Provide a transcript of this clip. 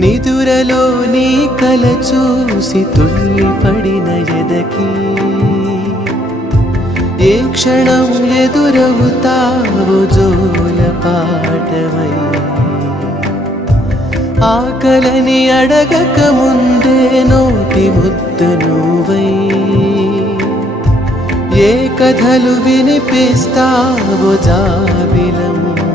నిదురలో నీ కల చూసి తుళ్ళిపడిన ఎదకి ఏ క్షణం ఎదురవుతావో జోల పాటవై ఆకలని అడగక ముందే నోటి ముద్ద నువ్వై ఏ కథలు వినిపిస్తావో జాబిలమ్మ